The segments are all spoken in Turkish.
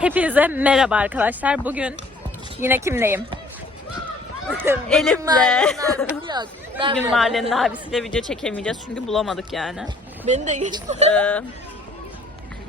Hepinize merhaba arkadaşlar. Bugün yine kimleyim? Elif'le. Bugün mahallenin abisiyle video çekemeyeceğiz çünkü bulamadık yani. Beni de geç. Ee,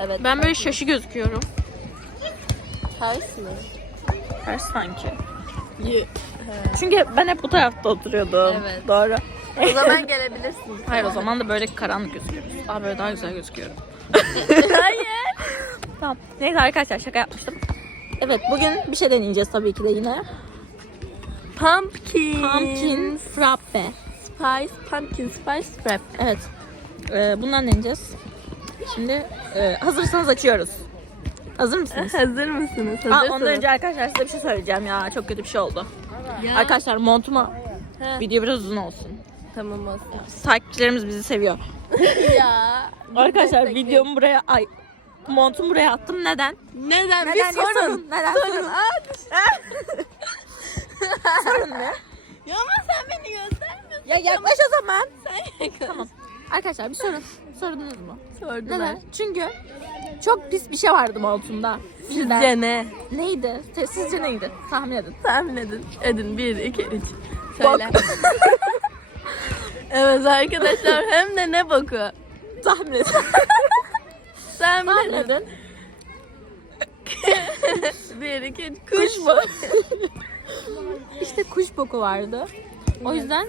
Evet. ben böyle şaşı gözüküyorum. Ters mi? Ters sanki. Çünkü ben hep bu tarafta oturuyordum. Evet. Doğru. O zaman gelebilirsin. Hayır o zaman da böyle karanlık gözüküyoruz. Aa böyle daha güzel gözüküyorum. Hayır. Tamam. Neyse arkadaşlar şaka yapmıştım. Evet bugün bir şey deneyeceğiz tabii ki de yine. Pumpkin. Pumpkin frappe. Spice. Pumpkin spice wrap. Evet. Ee, bundan deneyeceğiz. Şimdi e, hazırsanız açıyoruz. Hazır mısınız? Hazır mısınız? Aa, Hazırsınız. ondan önce arkadaşlar size bir şey söyleyeceğim ya. Çok kötü bir şey oldu. Ya. Arkadaşlar montuma He, video biraz uzun olsun. Tamam olsun. Takipçilerimiz bizi seviyor. ya. Arkadaşlar videomu buraya ay montumu buraya attım. Neden? Neden? Neden? Bir sorun. sorun. Neden? Sorun. Sorun. Aa, Sorun ne? ya ama sen beni göstermiyorsun. Ya yaklaş o zaman. Sen yakın. Tamam. Arkadaşlar bir sorun. Sordunuz mu? Sordular. Neden? Çünkü çok pis bir şey vardı montumda. Sizden. Sizce ne? Neydi? Sizce neydi? Tahmin edin. Tahmin edin. Edin. Bir, iki, üç. Söyle. evet arkadaşlar hem de ne boku. Tahmin edin. Tahmin Tahmin edin. edin. Bir, iki. Kuş bu. İşte kuş boku vardı. O yüzden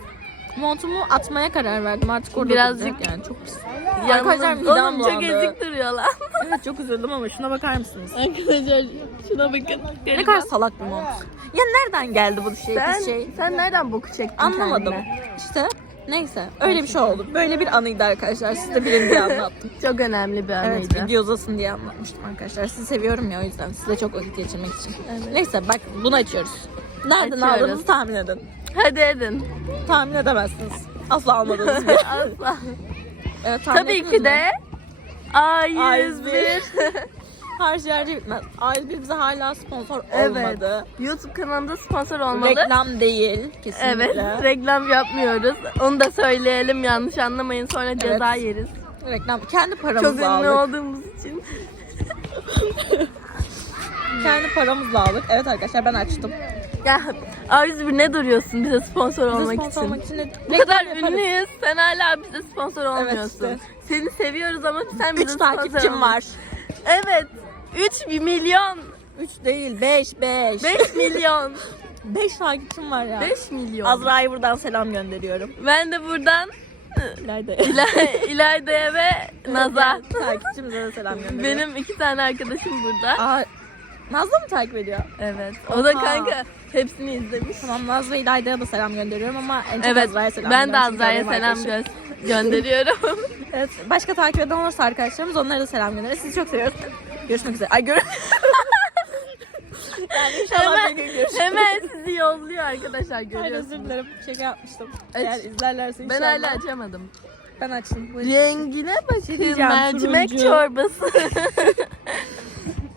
montumu atmaya karar verdim. Artık orada Birazcık- duracak yani çok pis. Yalnız- Arkadaşlar midem Oğlum çok bulandı. ezik duruyor lan. Evet çok üzüldüm ama şuna bakar mısınız? Arkadaşlar şuna bakın. Ne kadar salak bir mont. Ya nereden geldi bu şey? sen, şey? sen nereden boku çektin Anlamadım. kendine? İşte neyse öyle bir şey oldu. Böyle bir anıydı arkadaşlar. Size birini diye anlattım. Çok önemli bir Evet anıydı. video uzasın diye anlatmıştım arkadaşlar. Sizi seviyorum ya o yüzden. Size çok vakit geçirmek için. Evet. Neyse bak bunu açıyoruz. Nereden Açıyoruz. aldığınızı tahmin edin. Hadi edin. Tahmin edemezsiniz. Asla almadığınız bir. Asla. Evet, tahmin Tabii ettiniz ki mi? de A101. A101. Her yerde bitmez. A101 bize hala sponsor Evet. olmadı. YouTube kanalında sponsor olmalı. Reklam değil kesinlikle. Evet, reklam yapmıyoruz. Onu da söyleyelim yanlış anlamayın sonra ceza yeriz. Reklam. Kendi Çok paramızla ünlü aldık. olduğumuz için. Kendi paramızla aldık. Evet arkadaşlar ben açtım. Ya A101 ne duruyorsun bize sponsor Bize olmak sponsor için? olmak için de Bu kadar yaparız. ünlüyüz. Sen hala bize sponsor olmuyorsun. işte. Seni seviyoruz ama sen bize Üç sponsor takipçim olmuyorsun. var. Evet. 3 bir milyon. 3 değil 5 5. 5 milyon. 5 takipçim var ya. 5 milyon. Azra'ya buradan selam gönderiyorum. Ben de buradan İlayda. İlay- İlayda'ya ve Naz'a. Takipçimize de selam gönderiyorum. Benim iki tane arkadaşım burada. Aa, Nazlı mı takip ediyor? Evet. O da Oha. kanka hepsini izlemiş. Tamam Nazlı ve İlayda'ya da selam gönderiyorum ama en çok Evet. Azra'ya selam Ben de gönderiyorum çünkü Azra'ya benim selam arkadaşım. gö- gönderiyorum. Evet, başka takip eden olursa arkadaşlarımız onlara da selam göndeririz. Sizi çok seviyoruz. Görüşmek üzere. Ay gör. yani inşallah hemen, bir gün görüşürüz. hemen sizi yolluyor arkadaşlar Hayır, özür görüyorsunuz. dilerim. Şaka yapmıştım. Aç. Eğer izlerlerse Ben inşallah. hala açamadım. Ben açtım. Rengine bakın. diyeceğim, Mercimek turuncu. çorbası.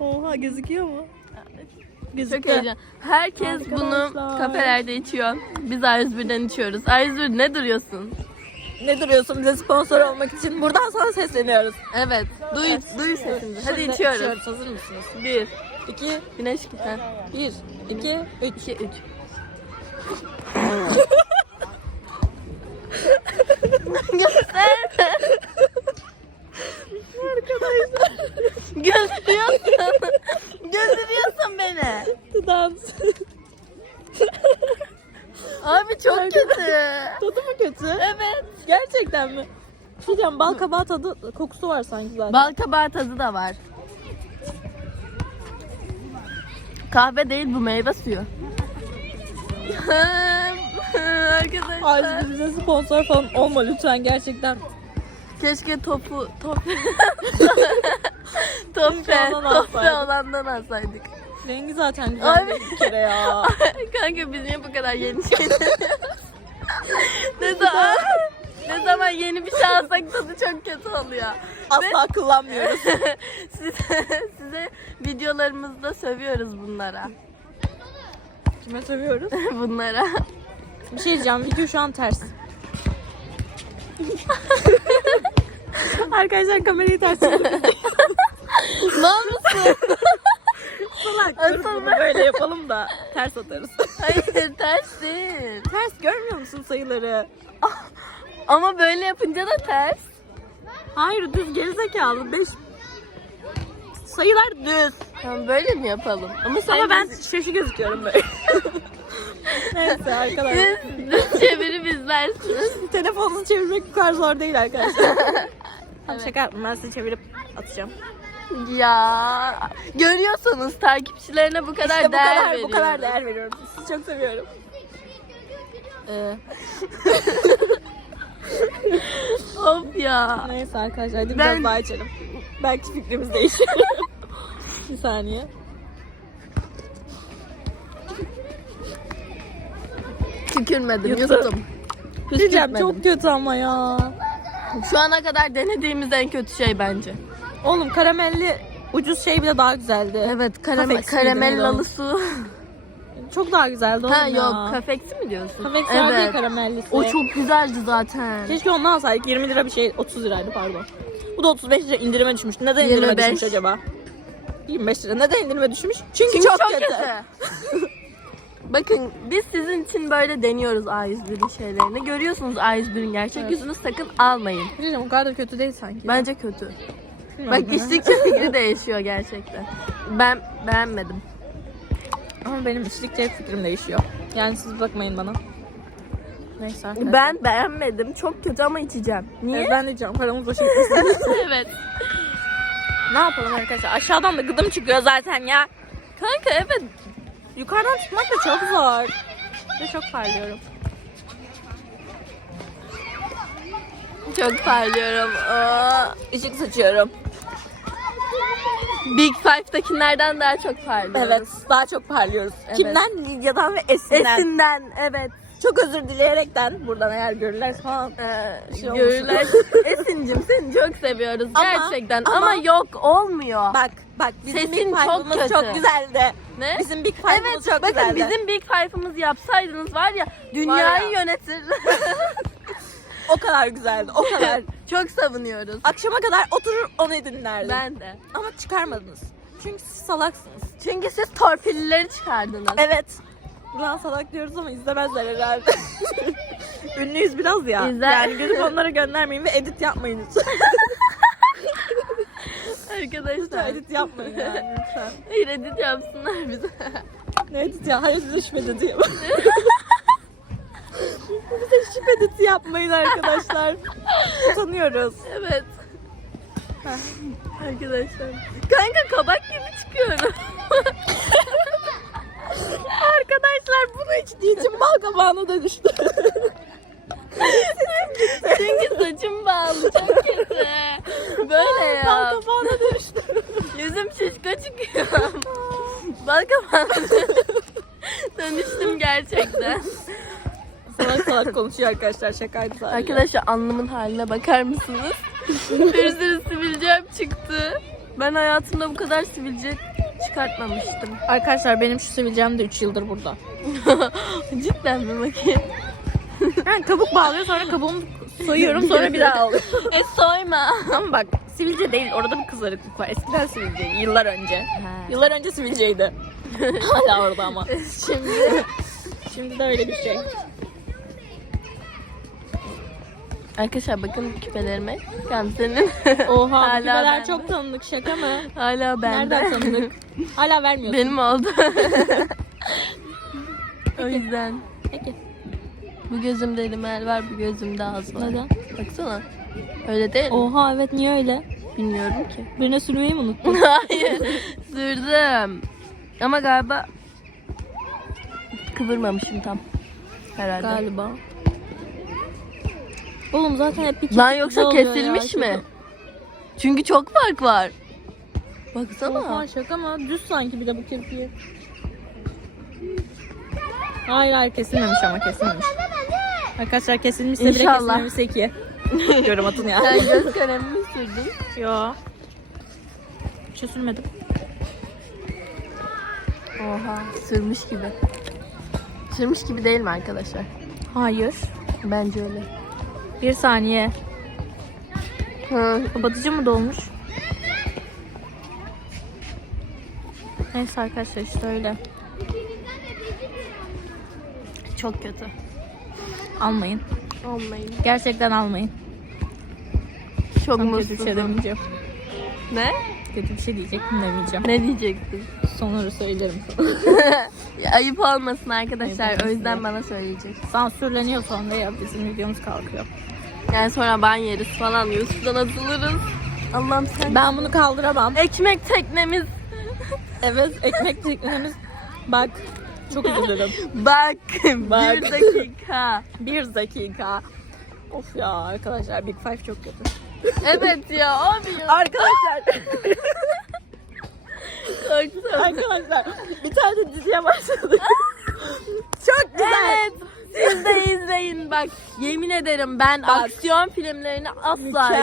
Oha gözüküyor mu? Çok Gözüktü. heyecan. Herkes bunu Arkadaşlar. kafelerde içiyor. Biz A101'den içiyoruz. A101 ne duruyorsun? Ne duruyorsun bize sponsor olmak için? Buradan sana sesleniyoruz. Evet. Duy, duy sesimizi. Hadi Şimdi içiyoruz. Hazır mısınız? Bir. İki, Güneş gitar. bir, iki, üç. İki, üç. Göster. Arkadaşlar. Gösteriyorsun. Gösteriyorsun beni. Dans. Abi çok kötü. Tadı mı kötü? Evet. Gerçekten mi? Diyeceğim, bal kabağı tadı, kokusu var sanki zaten. Bal kabağı tadı da var. Kahve değil bu meyve suyu. Arkadaşlar. Aziz bize sponsor falan olma lütfen gerçekten. Keşke topu top Tope, alsaydık. olandan alsaydık. Rengi zaten güzel değil bir kere ya. Kanka biz niye bu kadar yeni şey ne zaman ne zaman yeni bir şey alsak tadı çok kötü oluyor. Asla kullanmıyoruz. size, size videolarımızda sövüyoruz bunlara. Kime seviyoruz? bunlara. Bir şey diyeceğim, video şu an ters. Arkadaşlar kamerayı ters çevirdim. Mal mısın? yapalım. Böyle yapalım da ters atarız. Hayır ters değil. ters görmüyor musun sayıları? Ama böyle yapınca da ters. Hayır düz gerizekalı. 5 Sayılar düz. Tamam böyle mi yapalım? Ama sen Ama ben şaşı gözüküyorum böyle. Neyse arkadaşlar. Düz, düz çevirip izlersiniz. Telefonunuzu çevirmek bu kadar zor değil arkadaşlar. Tamam şaka yaptım ben size çevirip atacağım. Ya görüyorsunuz takipçilerine bu kadar İşte bu değer kadar, bu veriyorum. kadar değer veriyorum. Sizi çok seviyorum. Ee, Of ya. neyse arkadaşlar hadi Ben- biraz daha içelim. Belki fikrimiz değişir. Bir saniye. Tükürmedim Yuttum. yuttum. Diyeceğim çok kötü ama ya. Şu ana kadar denediğimiz en kötü şey bence. Oğlum karamelli ucuz şey bile daha güzeldi. Evet karamel, karamellalı su. Çok daha güzeldi oğlum ha ya. yok kafeksi mi diyorsun? Kafeksi vardı ya evet. karamellisi. O çok güzeldi zaten. Keşke ondan alsaydık. 20 lira bir şey. 30 liraydı pardon. Bu da 35 lira indirime düşmüş. Neden indirime 25. düşmüş acaba? 25 lira. Neden indirime düşmüş? Çünkü, Çünkü çok, çok kötü. kötü. Bakın biz sizin için böyle deniyoruz A101'in şeylerini. Görüyorsunuz A101'in gerçek Evet. yüzünü sakın almayın. Bilmiyorum o kadar da kötü değil sanki. Bence kötü. Bilmiyorum Bak içtikçe fikri değişiyor gerçekten. Ben beğenmedim. Ama benim içtikçe fikrim değişiyor. Yani siz bakmayın bana. Neyse arkadaşlar. Ben beğenmedim. Çok kötü ama içeceğim. Niye? Evet, ben diyeceğim paramız boşa gitmesin. evet. ne yapalım arkadaşlar? Aşağıdan da gıdım çıkıyor zaten ya. Kanka evet. Yukarıdan tutmak da çok zor. Ve çok parlıyorum. Çok parlıyorum. Aa, Işık saçıyorum. Big Five'dakilerden daha çok parlıyorum. Evet, daha çok parlıyoruz. Evet. Kimden? Lidya'dan ve Esin'den. Esinden evet. Çok özür dileyerekten buradan eğer görürler falan. Ee, Şey görürler. Esin'cim seni çok seviyoruz Ama- gerçekten. ama- Ama, yok olmuyor. Bak, bak bizim Sesin Big çok Five'ımız kötü. çok güzeldi. ne? Bizim Big Five'ımız Evet çok bakın güzeldi. bizim Big Five'ımızı yapsaydınız var ya dünyayı Var ya. yönetirler. O kadar güzeldi, o kadar. çok savunuyoruz. Akşama kadar oturur onu dinlerdim. Ben de. Ama çıkarmadınız. Çünkü siz salaksınız. Çünkü siz torpillileri çıkardınız. Evet. Buradan salak diyoruz ama izlemezler herhalde. Ünlüyüz biraz ya. İzler. Yani gidip onlara göndermeyin ve edit yapmayın lütfen Arkadaşlar. edit yapmayın yani lütfen. Hayır edit yapsınlar bize. Ne edit ya? Hayır size şüphe editi yapmayın arkadaşlar. Utanıyoruz. evet. Arkadaşlar. Kanka kabak gibi çıkıyorum. Arkadaşlar bunu içtiği için bal kabağına dönüştü. Çünkü saçım bağlı çok kötü. Böyle bal ya. kabağına dönüştü. Yüzüm şişko çıkıyor. Bal kabağına dönüştüm gerçekten. Salak salak konuşuyor arkadaşlar şakaydı sadece. Arkadaşlar alnımın haline bakar mısınız? Bir sürü sivilcem çıktı. Ben hayatımda bu kadar sivilce çıkartmamıştım. Arkadaşlar benim şu sivilcem de 3 yıldır burada. Cidden mi bakayım? Yani kabuk bağlıyor sonra kabuğumu soyuyorum sonra bir daha alıyor. E soyma. Ama bak sivilce değil orada bir kızarıklık var. Eskiden sivilceydi yıllar önce. Yıllar önce sivilceydi. Hala orada ama. Şimdi Şimdi de öyle bir şey. Arkadaşlar bakın küpelerime. Gamze'nin. Oha Hala küpeler bende. çok tanıdık şaka mı? Hala bende. Nereden tanıdık? Hala vermiyorsun. Benim oldu. o yüzden. Peki. Bu gözümde rimel var, bu gözümde az var. Neden? Baksana. Öyle değil mi? Oha evet niye öyle? Bilmiyorum ki. Birine sürmeyi mi unuttun? Hayır. Sürdüm. Ama galiba kıvırmamışım tam. Herhalde. Galiba. Oğlum zaten hep bir Lan yoksa kesilmiş mi? Çünkü çok fark var. Baksana. Oha şaka mı? Düz sanki bir de bu kirpiği. Hayır hayır kesilmemiş ama kesilmemiş. Arkadaşlar kesilmişse bile İnşallah. kesilmemişse iki. Yorum atın ya. Sen göz kalemimi sürdün. Yo. Bir şey sürmedim. Oha. Sürmüş gibi. Sürmüş gibi değil mi arkadaşlar? Hayır. Bence öyle. Bir saniye. Hı. Kapatıcı mı dolmuş? Neyse arkadaşlar işte öyle. Çok kötü. Almayın. Olmayın. Gerçekten almayın. Çok Tam kötü bir şey mutsuzum. demeyeceğim. Ne? Kötü bir şey diyecektim demeyeceğim. Ne diyecektin? Sonra söylerim. Ayıp olmasın arkadaşlar. Ayıp o yüzden olmasın. bana söyleyecek. Sansürleniyor sonra ya bizim videomuz kalkıyor. Yani sonra ban yeriz falan. Youtube'dan atılırız. Allah'ım sen. Ben bunu kaldıramam. Ekmek teknemiz. Evet ekmek teknemiz. Bak çok üzülürüm. Bak. Bak. Bir dakika. Bir dakika. Of ya arkadaşlar Big Five çok kötü. evet ya abi ya. Arkadaşlar, Korktum. arkadaşlar bir tane diziye başladık. çok güzel. Evet. Siz de izleyin bak. Yemin ederim ben Bak. aksiyon filmlerini asla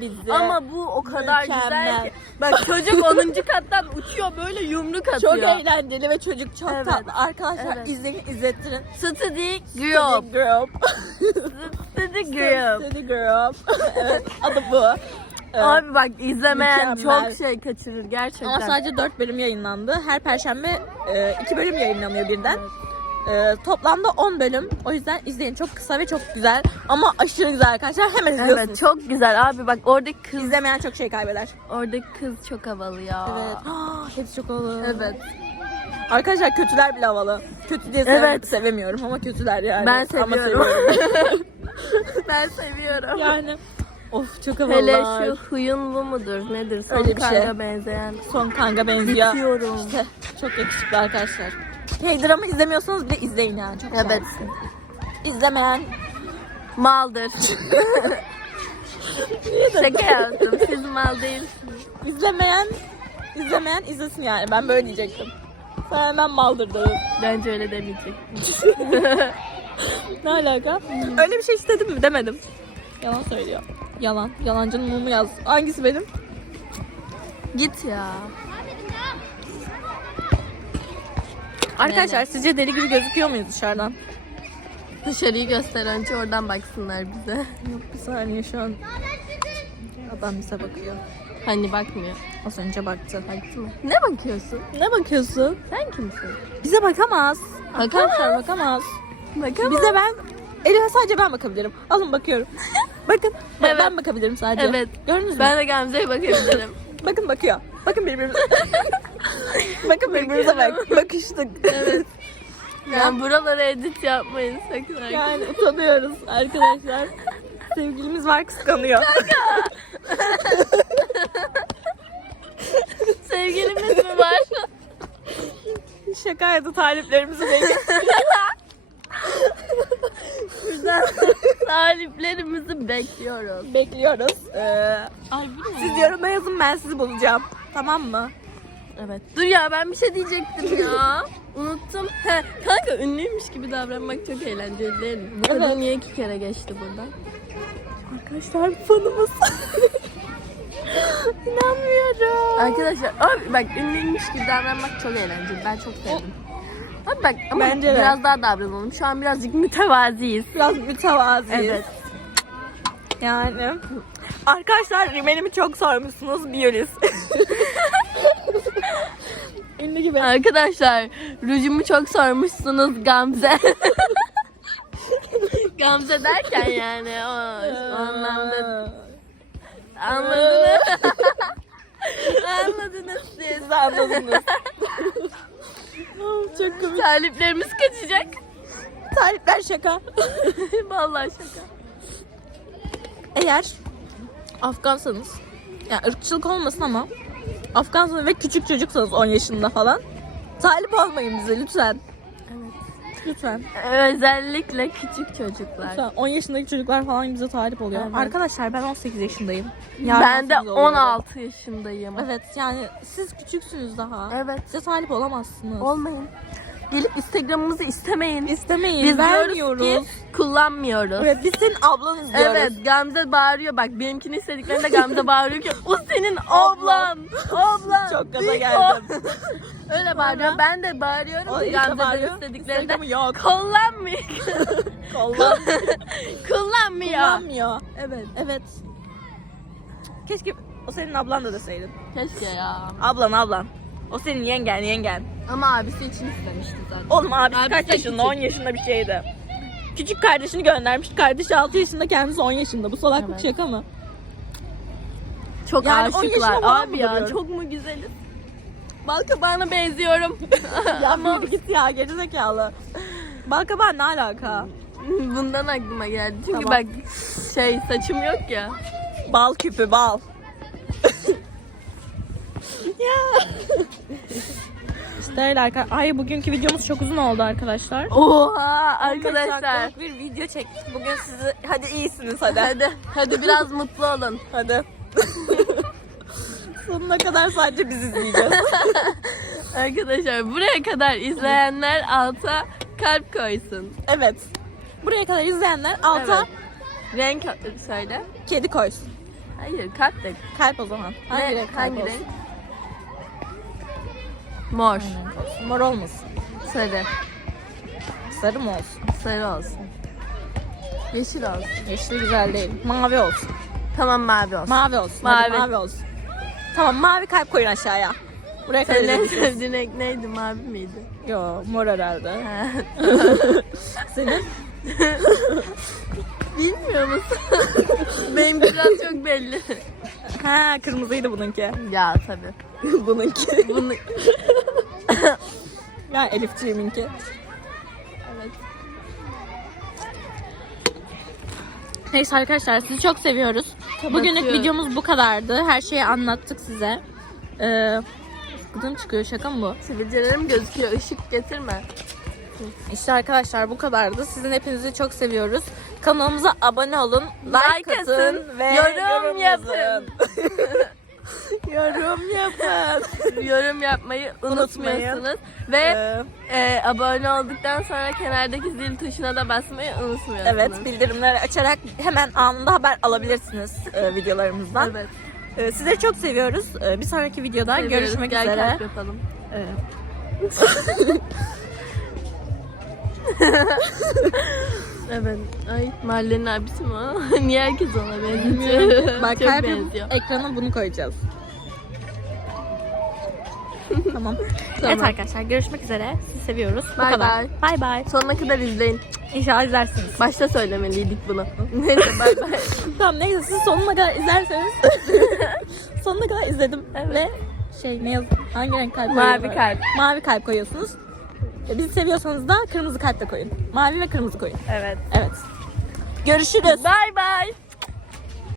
izlemem. Ama bu o kadar güzel Mükemmel. ki. Bak çocuk 10. kattan uçuyor böyle yumruk atıyor. Çok eğlenceli ve çocuk çok Evet. tatlı. Arkadaşlar Evet. izleyin, izlettirin. Study Group. Study Group. Study Group. Study Group. evet, adı bu. Evet. Abi bak izlemeyen Mükemmel. çok şey kaçırır gerçekten. Ama sadece 4 bölüm yayınlandı. Her perşembe 2 bölüm yayınlanıyor birden. E, toplamda 10 bölüm. O yüzden izleyin. Çok kısa ve çok güzel. Ama aşırı güzel arkadaşlar. Hemen izliyorsunuz. Evet çok güzel abi bak oradaki kız İzlemeyen çok şey kaybeder. oradaki kız çok havalı ya. Evet. Hepsi çok havalı. Evet. Arkadaşlar kötüler bile havalı. Kötü diye Evet. sevemiyorum ama kötüler yani. Ben seviyorum. ben seviyorum. yani of çok havalılar. Hele şu huyun bu mudur nedir? Son Öyle bir şey. kanga benzeyen. son kanga benziyor. Bitiyorum. İşte çok yakışıklı arkadaşlar. Hey drama izlemiyorsanız bile izleyin yani. Çok Evet. güzel. İzlemeyen Maldır. Şaka yaptım. Siz mal değilsiniz. izlemeyen izlemeyen izlesin yani. Ben böyle diyecektim. Sen hemen maldır dayı. Bence öyle demeyecek. Ne alaka? Öyle bir şey istedim mi? Demedim. Yalan söylüyor. Yalan. Yalancının mumu yaz. Hangisi benim? Git ya. Arkadaşlar sizce deli gibi gözüküyor muyuz dışarıdan? Dışarıyı göster önce oradan baksınlar bize. Yok bir saniye şu an. Adam bize bakıyor. Hani bakmıyor. Az önce baktı. Baktı mı? Ne bakıyorsun? Ne bakıyorsun? Sen kimsin? Bize bakamaz. Bakamaz. Arkadaşlar bakamaz. Bakamam. Bize ben Elif'e sadece ben bakabilirim. Alın bakıyorum. Bakın. Bak, Evet. Ben bakabilirim sadece. Evet. Gördünüz mü? Ben de Gamze'ye bakabilirim. Bakın bakıyor. Bakın birbirimize. Bakın birbirimize bak. Bakıştık. evet. Yani buralara edit yapmayın sakın. arkadaşlar. Yani utanıyoruz arkadaşlar. Sevgilimiz var kıskanıyor. Sevgilimiz mi var? Şakaydı taliplerimizi bekliyor. Buradan taliplerimizi bekliyoruz. bekliyoruz. Ee, Ay bu siz yoruma yazın ben sizi bulacağım. Tamam mı? Evet. Dur ya ben bir şey diyecektim ya. Unuttum. He, kanka ünlüymüş gibi davranmak çok eğlenceli değil mi? Bu kadın niye iki kere geçti buradan? Arkadaşlar fanımız. İnanmıyorum. Arkadaşlar abi bak ünlüymüş gibi davranmak çok eğlenceli. Ben çok sevdim. Abi bak ama Bence de. biraz daha davranalım. Şu an birazcık mütevaziyiz. Biraz mütevaziyiz. Evet. Yani. Arkadaşlar rimelimi çok sormuşsunuz. Biyoliz. Ünlü gibi. Arkadaşlar rujumu çok sormuşsunuz Gamze. Gamze derken yani o, o anlamda anladınız. anladınız siz. Anladınız. Çok komik. Taliplerimiz kaçacak. Talipler şaka. Vallahi şaka. Eğer Afgansanız, yani ırkçılık olmasın ama Afgansanız ve küçük çocuksanız 10 yaşında falan talip olmayın bize lütfen. Lütfen. Özellikle küçük çocuklar. Lütfen. 10 yaşındaki çocuklar falan bize talip oluyor. Evet. Arkadaşlar ben 18 yaşındayım. ben de 18 oluyorum. 16 yaşındayım. Evet yani siz küçüksünüz daha. Evet. Size talip olamazsınız. Olmayın. Gelip Instagram'ımızı istemeyin. İstemeyin. Biz vermiyoruz. diyoruz ki kullanmıyoruz. Evet biz senin ablanız diyoruz. Evet Gamze bağırıyor bak benimkini istediklerinde Gamze bağırıyor ki o senin ablan ablan Çok gaza geldim. o." Öyle bağırıyor ben de bağırıyorum O ki Gamze'den istediklerinde kullanmıyor Kollan. kullanmıyor Kullanmıyor. evet Evet. Keşke o senin ablan da deseydin. keşke ya Ablan ablan. O senin yengen yengen. Ama abisi için istemişti zaten. Oğlum abisi Abisi kaç yaşında? küçük. 10 yaşında bir şeydi. Küçük kardeşini göndermiş. Kardeşi 6 yaşında kendisi 10 yaşında. Bu salaklık Evet. şaka mı? Çok Yani on aşıklar. Abi ya duruyorum? çok mu güzeliz? Balkabağına benziyorum. ya bir git ya gerizekalı. Balkabağı ne alaka? Bundan aklıma geldi. Çünkü Tamam. bak şey saçım yok ya. Bal küpü bal. Ya. işte öyle arkadaşlar. Ay bugünkü videomuz çok uzun oldu arkadaşlar. Oha 15 arkadaşlar. dakikalık bir video çektik. Bugün sizi hadi iyisiniz hadi. Hadi hadi biraz mutlu olun. Hadi. Sonuna kadar sadece biz izleyeceğiz. Arkadaşlar buraya kadar izleyenler alta kalp koysun. evet. Buraya kadar izleyenler alta Evet. Renk söyle. kedi koysun. Hayır kalp de. Kalp o zaman. Hangi Ne- renk kalp olsun? renk? Mor. Aynen. Mor olmasın. Sarı. Sarı mı olsun? Sarı olsun. Yeşil olsun. Yeşil güzel değil. Mavi olsun. Tamam mavi olsun. Mavi olsun. Hadi Mavi. mavi olsun. Tamam mavi kalp koyun aşağıya. Buraya kadar Senin en sevdiğin renk neydi? Mavi miydi? Yo mor herhalde. Ha. Senin? Bilmiyor musun? Benim biraz çok belli. Ha kırmızıydı bununki. ya tabii. bununki. Bunu... ya Elifciğiminki. Evet. Neyse arkadaşlar sizi çok seviyoruz. Bugünlük videomuz bu kadardı. Her şeyi anlattık size. Ee, gıdım çıkıyor şaka mı bu? Sivilcelerim gözüküyor. Işık getirme. İşte arkadaşlar bu kadardı. Sizin hepinizi çok seviyoruz. Kanalımıza abone olun, like, Like atın atın, ve yorum yazın. yapın. yorum yapın. Yorum yapmayı unutmuyorsunuz. Ve Ee, e, abone olduktan sonra kenardaki zil tuşuna da basmayı unutmuyorsunuz. evet bildirimleri açarak hemen anında haber alabilirsiniz e, videolarımızdan. Evet. Ee, sizleri çok seviyoruz. Ee, bir sonraki videoda Seviyoruz. görüşmek Gel üzere. yapalım. Ee, Evet. Ay mahallenin abisi mi o? Niye herkes ona benziyor? Bak Çok kalbim benziyor. ekrana bunu koyacağız. tamam. Evet Tamam. arkadaşlar görüşmek üzere. Sizi seviyoruz. Kadar. bay. Bay bay. Sonuna kadar izleyin. İnşallah izlersiniz. Başta söylemeliydik bunu. Neyse bay bay. tamam neyse siz sonuna kadar izlerseniz sonuna kadar izledim Evet. ve şey ne yaz hangi renk kalp Mavi koyuyorlar? kalp. Mavi kalp koyuyorsunuz. E, Bizi seviyorsanız da kırmızı kalp de koyun. Mavi ve kırmızı koyun. Evet. Evet. Görüşürüz. Bay bay.